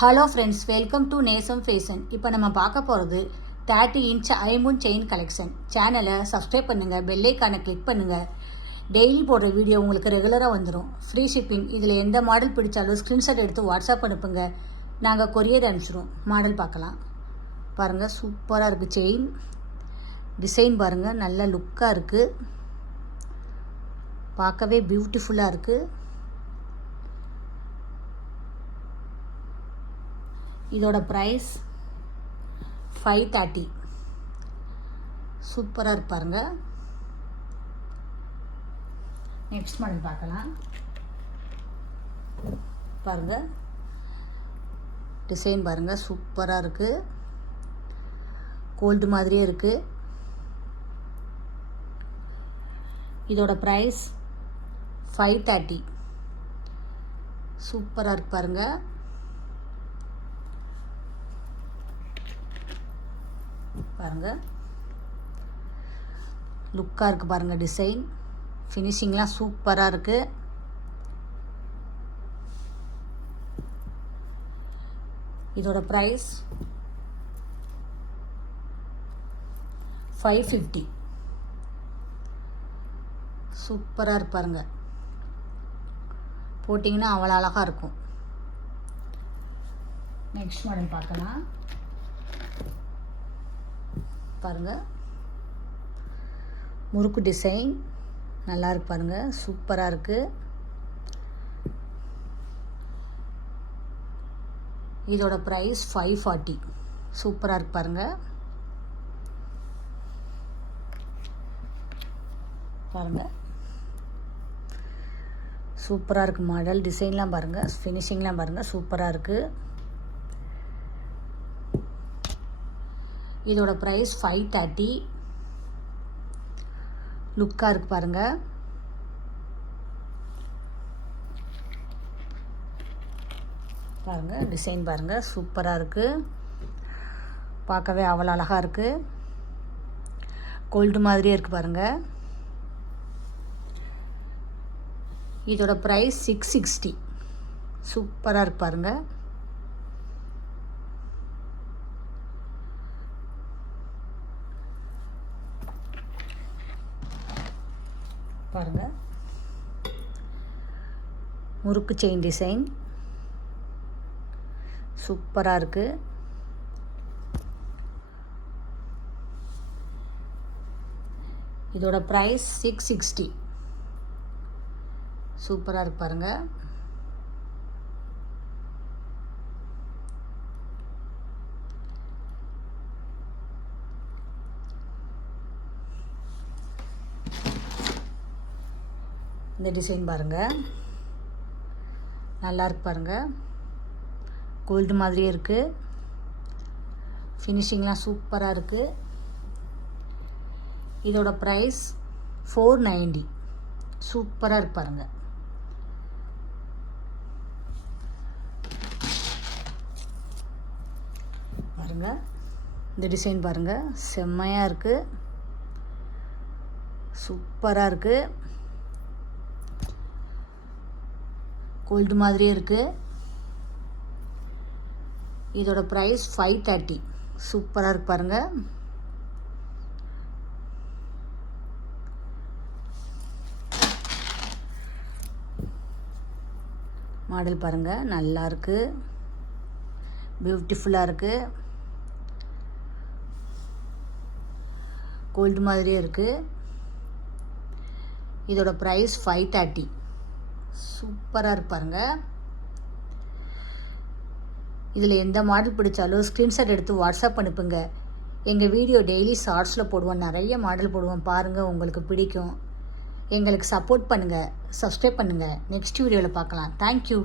Hello friends, welcome to நேசம் fashion. இப்போ நம்ம பார்க்க போகிறது 30 இன்ச் ஐம்பூன் செயின் கலெக்ஷன். சேனலை சப்ஸ்கிரைப் பண்ணுங்கள், பெல்லைக்கானை கிளிக் பண்ணுங்கள். டெய்லி போடுற வீடியோ உங்களுக்கு ரெகுலராக வந்துடும். Free shipping. இதில் எந்த மாடல் பிடிச்சாலும் ஸ்க்ரீன்ஷாட் எடுத்து வாட்ஸ்அப் அனுப்புங்க, நாங்கள் கொரியர் அனுப்பிச்சிடுவோம். மாடல் பார்க்கலாம். பாருங்கள், சூப்பராக இருக்குது. செயின் டிசைன் பாருங்கள், நல்ல லுக்காக இருக்குது, பார்க்கவே பியூட்டிஃபுல்லாக இருக்குது. இதோட ப்ரைஸ் 530. சூப்பராக இருப்பாருங்க. நெக்ஸ்ட் மாடல் பார்க்கலாம். பாருங்கள், டிசைன் பாருங்கள், சூப்பராக இருக்குது, கோல்டு மாதிரியே இருக்குது. இதோட ப்ரைஸ் 530. சூப்பராக இருக்கு பாருங்கள். பாருங்கள், லுக்காக இருக்குது பாருங்கள். டிசைன் ஃபினிஷிங்லாம் சூப்பராக இருக்குது. இதோட ப்ரைஸ் 550. சூப்பராக இருப்பாருங்க. போட்டிங்கன்னா அவ்வளோ அழகாக இருக்கும். நெக்ஸ்ட் மாடல் பார்க்கலாம். பாருங்கள், முறுக்கு டிசைன் நல்லா இருக்கு பாருங்கள், சூப்பராக இருக்குது. இதோட ப்ரைஸ் 540. சூப்பராக இருக்கு பாருங்கள். பாருங்கள், சூப்பராக இருக்குது மாடல். டிசைன்லாம் பாருங்கள், ஃபினிஷிங்லாம் பாருங்கள், சூப்பராக இருக்குது. இதோட ப்ரைஸ் 530. லுக்காக இருக்குது பாருங்கள். பாருங்கள், டிசைன் பாருங்கள், சூப்பராக இருக்குது, பார்க்கவே அவ்வளோ அழகாக இருக்குது, கோல்டு மாதிரியே இருக்குது பாருங்கள். இதோட ப்ரைஸ் 660. சூப்பராக இருக்கு பாருங்கள். பாருங்கள், முறுக்கு செயின் டிசைன் சூப்பராக இருக்குது. இதோட ப்ரைஸ் 660. சூப்பராக இருக்கு பாருங்கள். இந்த டிசைன் பாருங்கள், நல்லா இருக்கு பாருங்கள், கோல்டு மாதிரியே இருக்குது, ஃபினிஷிங்லாம் சூப்பராக இருக்குது. இதோட ப்ரைஸ் 490. சூப்பராக இருக்கு பாருங்கள். பாருங்கள், இந்த டிசைன் பாருங்கள், செம்மையாக இருக்குது, சூப்பராக இருக்குது, கோல்டு மாதிரியே இருக்குது. இதோட ப்ரைஸ் 530. சூப்பராக இருக்கு பாருங்கள். மாடல் பாருங்கள், நல்லா இருக்குது, பியூட்டிஃபுல்லாக இருக்குது, கோல்டு மாதிரியே இருக்குது. இதோட ப்ரைஸ் 530. சூப்பராக இருப்பாருங்க. இதில் எந்த மாடல் பிடிச்சாலும் ஸ்க்ரீன்ஷாட் எடுத்து வாட்ஸ்அப் அனுப்புங்க. எங்கள் வீடியோ டெய்லி ஷார்ட்ஸில் போடுவோம், நிறைய மாடல் போடுவோம், பாருங்கள், உங்களுக்கு பிடிக்கும். எங்களுக்கு சப்போர்ட் பண்ணுங்கள், சப்ஸ்கிரைப் பண்ணுங்கள். நெக்ஸ்ட் வீடியோவில் பார்க்கலாம். தேங்க்யூ.